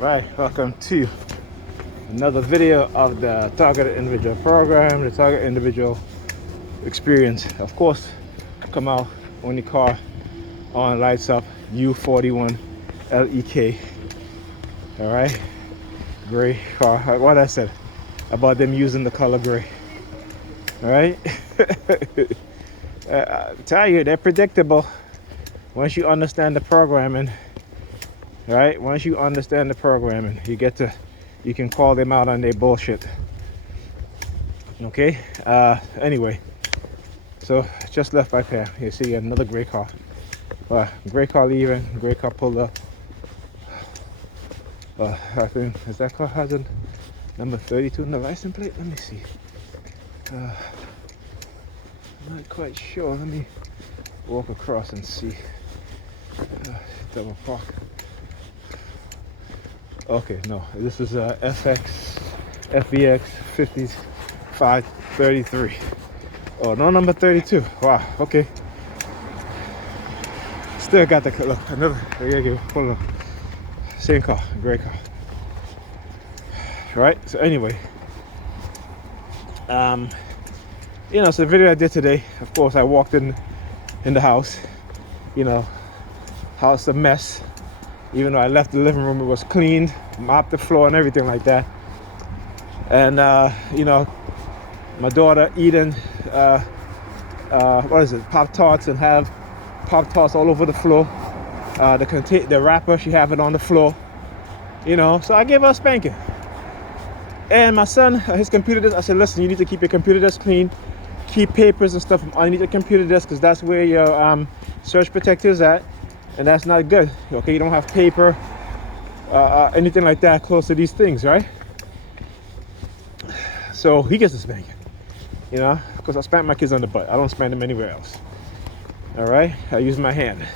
Right, welcome to another video of the Targeted Individual Program, the Target Individual Experience. Of course, come out when the car on lights up, U41 LEK. All right, gray car. What I said about them using the color gray. All right, I tell you, they're predictable once you understand the programming. Right, once you understand the programming, you can call them out on their bullshit. Okay, anyway, so just left my pair. You see another gray car. Gray car leaving, gray car pulled up. I think that car has a number 32 in the license plate. Let me see. I'm not quite sure. Let me walk across and see. Double park. Okay, no, this is FBX 5533. Oh, no number 32. Wow, okay. Still got the look. Another. There you go. Hold on. Same car, gray car. Right. So anyway, so the video I did today. Of course, I walked in the house. House a mess. Even though I left the living room, it was cleaned, mopped the floor and everything like that. And my daughter eating Pop-Tarts, and have Pop-Tarts all over the floor. The wrapper, she have it on the floor. So I gave her a spanking. And my son, his computer desk, I said, listen, you need to keep your computer desk clean. Keep papers and stuff underneath your computer desk, because that's where your surge protector is at. And that's not good. Okay, you don't have paper, anything like that close to these things, right? So he gets a spanking, because I spank my kids on the butt. I don't spank them anywhere else. All right, I use my hand.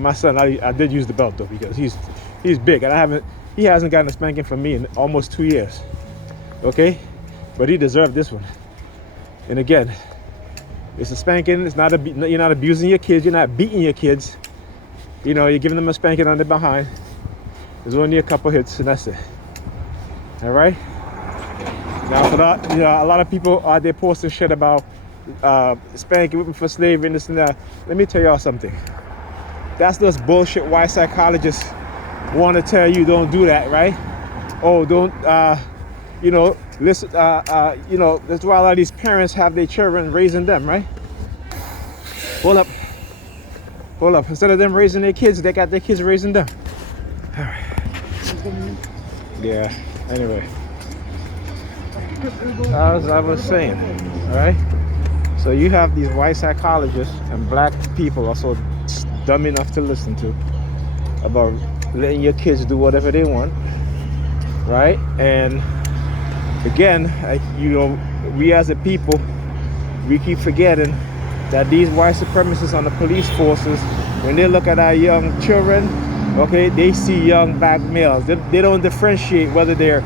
My son, I did use the belt though, because he's big, and he hasn't gotten a spanking from me in almost 2 years. Okay, but he deserved this one. And again, it's a spanking. It's not you're not abusing your kids. You're not beating your kids. You're giving them a spanking on the behind. There's only a couple hits, and that's it. All right. Now for that, a lot of people out there posting shit about spanking, whipping for slavery, and this and that. Let me tell y'all something. That's those bullshit white psychologists want to tell you don't do that, right? Oh, don't. Listen, that's why a lot of these parents have their children raising them, right? Hold up. Instead of them raising their kids, they got their kids raising them. All right. Yeah, anyway. As I was saying, all right? So you have these white psychologists, and black people are so dumb enough to listen to about letting your kids do whatever they want, right? And again, we as a people, we keep forgetting that these white supremacists on the police forces, when they look at our young children, okay, they see young black males. They don't differentiate whether they're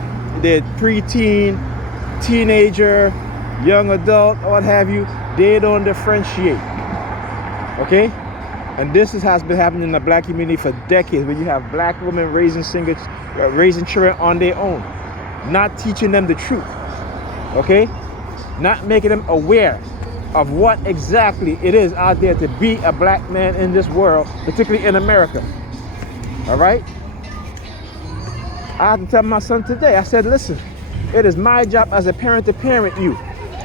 preteen, teenager, young adult, or what have you. They don't differentiate, okay? And this has been happening in the black community for decades, where you have black women raising children on their own. Not teaching them the truth, okay? Not making them aware of what exactly it is out there to be a black man in this world, particularly in America, all right? I had to tell my son today, I said, listen, it is my job as a parent to parent you.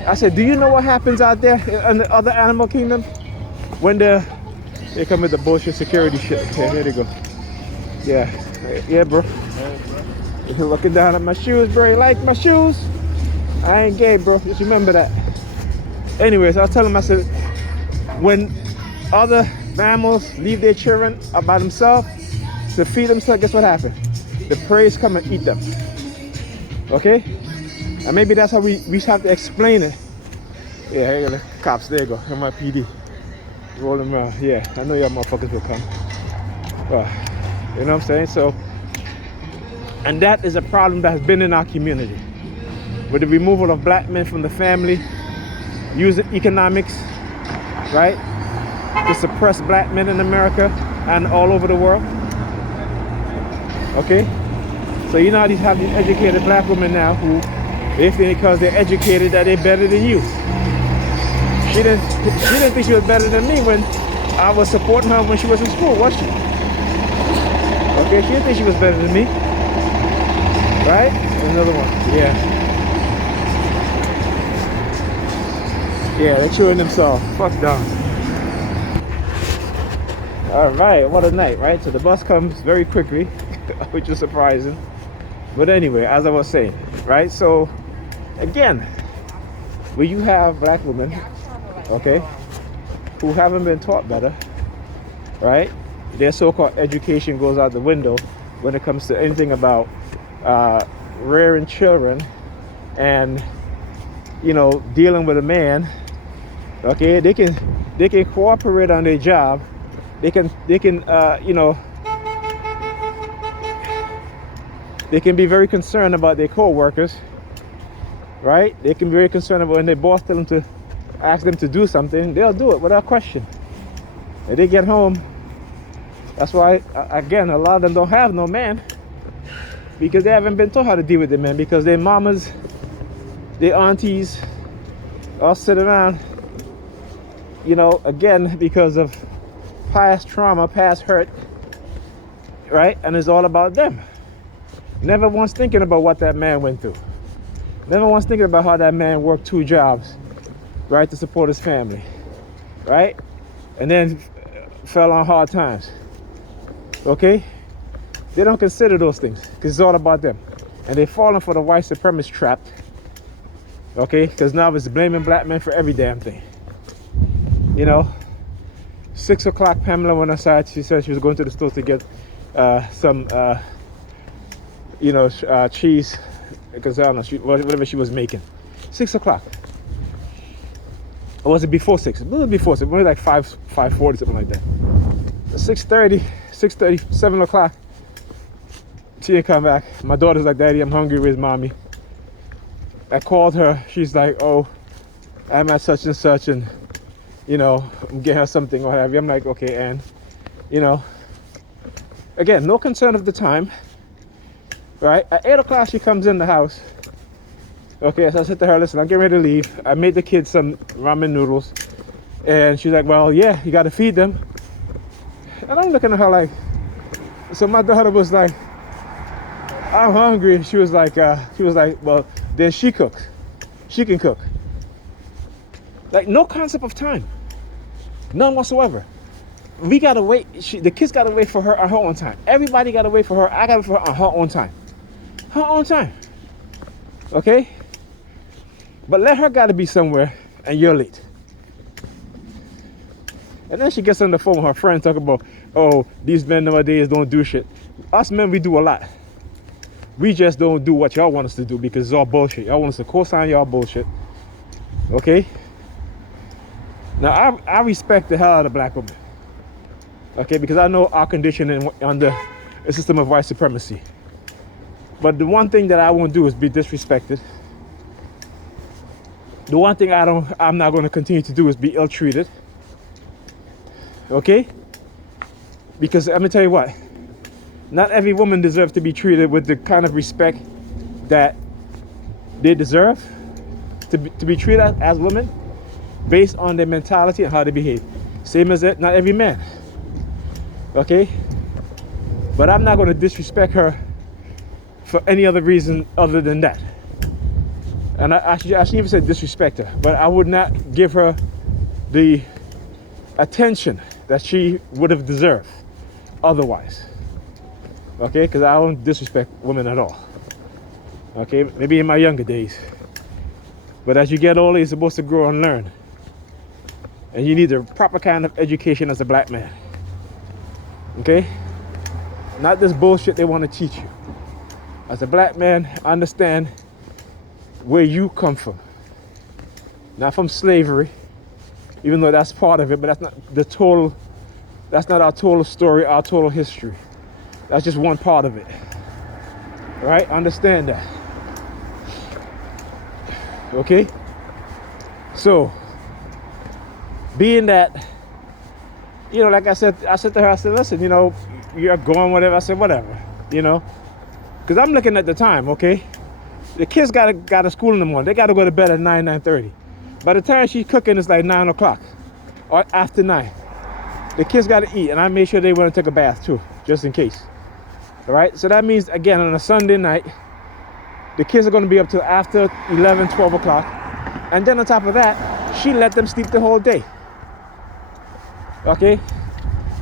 I said, do you know what happens out there in the other animal kingdom? When they come with the bullshit security shit. Okay, here they go. Yeah, bro. You're looking down at my shoes, bro. You like my shoes? I ain't gay, bro. Just remember that. Anyways, I was telling him, I said, when other mammals leave their children by themselves to feed themselves, guess what happened? The preys come and eat them. Okay? And maybe that's how we have to explain it. Yeah, here you go. The cops, there you go. NYPD. Rolling around. Yeah, I know y'all motherfuckers will come. You know what I'm saying? So, and that is a problem that has been in our community. With the removal of black men from the family, using economics, right, to suppress black men in America and all over the world. Okay? So you know how these have these educated black women now who they think because they're educated that they're better than you. She didn't think she was better than me when I was supporting her when she was in school, was she? Okay, she didn't think she was better than me. Right? Another one. Yeah. Yeah, they're chewing themselves. Fuck down. Alright, what a night, right? So the bus comes very quickly, which is surprising. But anyway, as I was saying, right? So again, when you have black women, okay, who haven't been taught better, right? Their so-called education goes out the window when it comes to anything about rearing children and, you know, dealing with a man. Okay, they can cooperate on their job. They can you know, they can be very concerned about their co-workers, right? They can be very concerned about when their boss tell them to ask them to do something, they'll do it without question. And they get home. That's why, again, a lot of them don't have no man, because they haven't been taught how to deal with the men, because their mamas, their aunties all sit around, you know, again, because of past trauma, past hurt, right? And it's all about them. Never once thinking about what that man went through. Never once thinking about how that man worked 2 jobs, right, to support his family, right? And then fell on hard times. Okay? They don't consider those things because it's all about them. And they're falling for the white supremacist trap. Okay? Because now it's blaming black men for every damn thing. You know? 6 o'clock, Pamela went outside. She said she was going to the store to get some, you know, cheese. Because I don't know, whatever she was making. 6 o'clock. Or was it before 6? It was before 6. Maybe like 5:40, something like that. 6:30, 7 o'clock. She didn't come back. My daughter's like, Daddy, I'm hungry. Where's mommy? I called her. She's like, oh, I'm at such and such, and, you know, I'm getting her something or whatever. I'm like, okay, and, you know, again, no concern of the time, right? At 8 o'clock, she comes in the house. Okay, so I said to her, listen, I'm getting ready to leave. I made the kids some ramen noodles. And she's like, well, yeah, you got to feed them. And I'm looking at her like, so my daughter was like, I'm hungry. She was like, well, then she cooks. She can cook. Like, no concept of time. None whatsoever. We got to wait. The kids got to wait for her on her own time. Everybody got to wait for her. I got to wait for her on her own time. Her own time. Okay? But let her got to be somewhere and you're late. And then she gets on the phone with her friend talking about, oh, these men nowadays don't do shit. Us men, we do a lot. We just don't do what y'all want us to do because it's all bullshit. Y'all want us to co-sign y'all bullshit. Okay? Now, I respect the hell out of black women. Okay? Because I know our condition under a system of white supremacy. But the one thing that I won't do is be disrespected. The one thing I'm not going to continue to do is be ill-treated. Okay? Because let me tell you what, not every woman deserves to be treated with the kind of respect that they deserve to be treated as women based on their mentality and how they behave. Same as that, not every man. Okay? But I'm not going to disrespect her for any other reason other than that. And I shouldn't even say disrespect her, but I would not give her the attention that she would have deserved otherwise. Okay, because I don't disrespect women at all. Okay, maybe in my younger days. But as you get older, you're supposed to grow and learn. And you need the proper kind of education as a black man. Okay? Not this bullshit they want to teach you. As a black man, understand where you come from. Not from slavery, even though that's part of it, but that's not our total story, our total history. That's just one part of it. Right? Understand that. Okay? So, being that, you know, like I said to her, I said, listen, you know, you're going whatever. I said, whatever. you know, because I'm looking at the time, okay? The kids got to school in the morning. They got to go to bed at 9:30. By the time she's cooking, it's like 9 o'clock or after 9. The kids got to eat, and I made sure they went to take a bath too, just in case. All right, so that means, again, on a Sunday night, the kids are going to be up till after 11, 12 o'clock. And then on top of that, she let them sleep the whole day. Okay?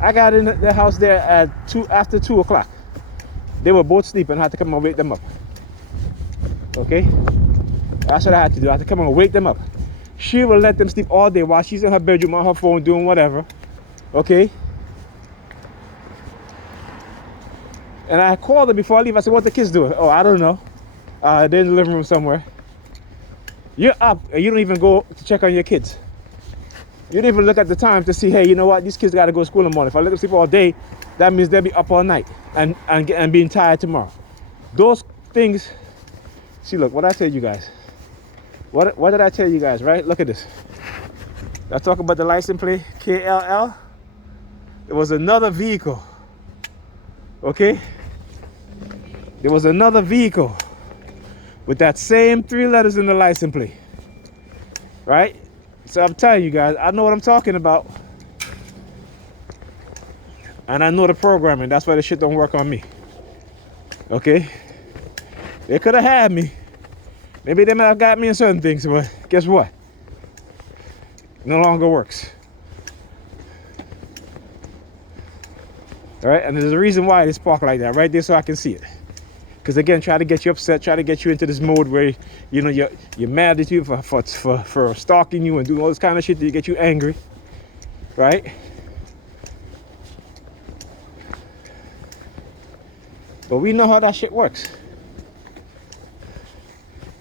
I got in the house there at after 2 o'clock. They were both sleeping. I had to come and wake them up. Okay? That's what I had to do. I had to come and wake them up. She will let them sleep all day while she's in her bedroom on her phone doing whatever. Okay? And I called her before I leave. I said, what the kids doing? Oh, I don't know. They're in the living room somewhere. You're up and you don't even go to check on your kids. You don't even look at the time to see, hey, you know what? These kids got to go to school in the morning. If I let them sleep all day, that means they'll be up all night and being tired tomorrow. Those things. See, look, what I tell you guys. What did I tell you guys, right? Look at this. I talk about the license plate, KLL. It was another vehicle. Okay? There was another vehicle with that same 3 letters in the license plate. Right? So I'm telling you guys, I know what I'm talking about. And I know the programming. That's why the shit don't work on me. Okay? They could have had me. Maybe they might have got me in certain things, but guess what? No longer works. All right? And there's a reason why it's parked like that, right there, so I can see it. Because again, try to get you upset, try to get you into this mode where you know you're mad at you for stalking you and doing all this kind of shit to get you angry, right? But we know how that shit works.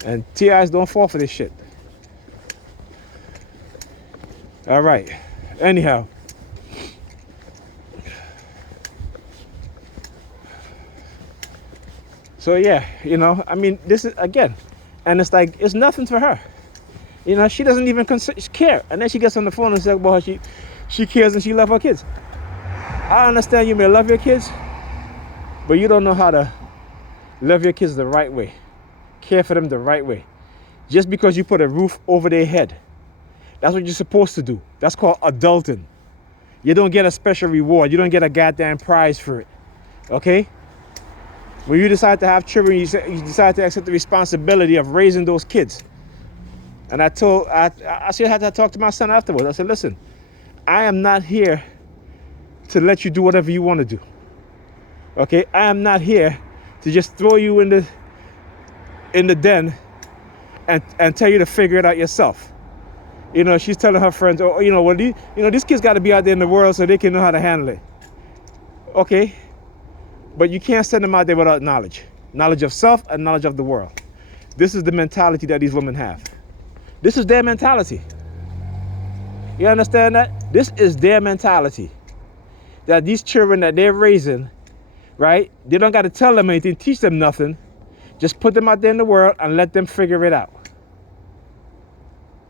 And TIs don't fall for this shit. All right. Anyhow. So yeah, you know, I mean, this is, again, and it's like, it's nothing for her. You know, she doesn't even care. And then she gets on the phone and says, well, she cares and she loves her kids. I understand you may love your kids, but you don't know how to love your kids the right way. Care for them the right way. Just because you put a roof over their head. That's what you're supposed to do. That's called adulting. You don't get a special reward. You don't get a goddamn prize for it. Okay? When you decide to have children, you decide to accept the responsibility of raising those kids. And I still had to talk to my son afterwards. I said, listen, I am not here to let you do whatever you want to do. Okay? I am not here to just throw you in the den and tell you to figure it out yourself. You know, she's telling her friends, oh, you know, well, these kids got to be out there in the world so they can know how to handle it. Okay? But you can't send them out there without knowledge. Knowledge of self and knowledge of the world. This is the mentality that these women have. This is their mentality. You understand that? This is their mentality. That these children that they're raising, right? They don't got to tell them anything, teach them nothing. Just put them out there in the world and let them figure it out.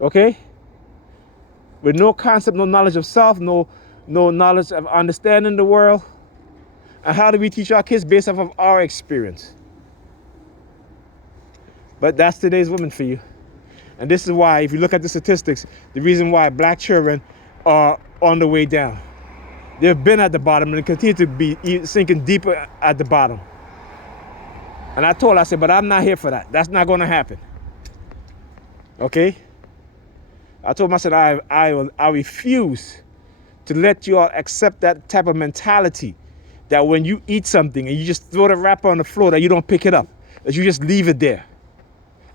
Okay? With no concept, no knowledge of self, no knowledge of understanding the world. And how do we teach our kids based off of our experience? But that's today's women for you. And this is why, if you look at the statistics, the reason why black children are on the way down. They've been at the bottom and continue to be sinking deeper at the bottom. And I told her, I said, but I'm not here for that. That's not going to happen. Okay? I told myself I refuse to let you all accept that type of mentality that when you eat something and you just throw the wrapper on the floor, that you don't pick it up, that you just leave it there.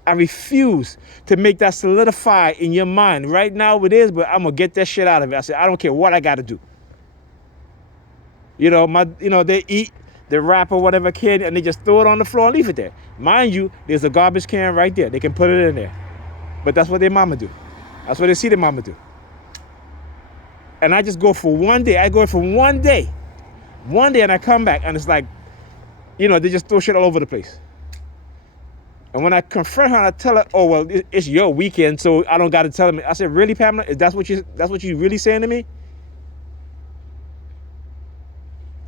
I refuse to make that solidify in your mind. Right now it is, but I'm going to get that shit out of it. I said, I don't care what I got to do. You know, they eat the wrapper, whatever can, and they just throw it on the floor and leave it there. Mind you, there's a garbage can right there. They can put it in there. But that's what their mama do. That's what they see their mama do. And I just go for one day. I go for one day. One day and I come back and it's like, you know, they just throw shit all over the place. And when I confront her and I tell her, oh, well, it's your weekend, so I don't got to tell them. I said, really, Pamela? That's what you really saying to me?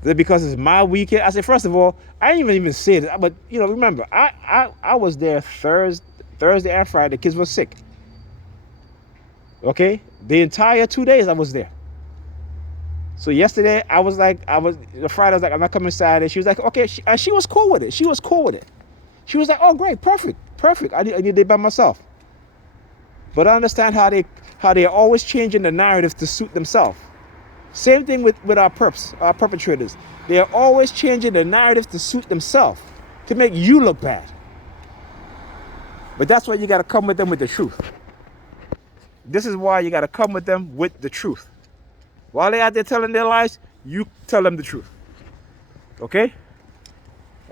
Because it's my weekend. I said, first of all, I didn't even say it, but remember, I was there Thursday and Friday. The kids were sick. Okay, the entire 2 days I was there. So yesterday Friday I was like, I'm not coming Saturday. She was like, okay, she was cool with it. She was like, oh great, perfect. I need a day by myself. But I understand how they're always changing the narrative to suit themselves. Same thing with our perpetrators. They are always changing the narrative to suit themselves, to make you look bad. But that's why you got to come with them with the truth. This is why you got to come with them with the truth. While they're out there telling their lies, you tell them the truth. Okay?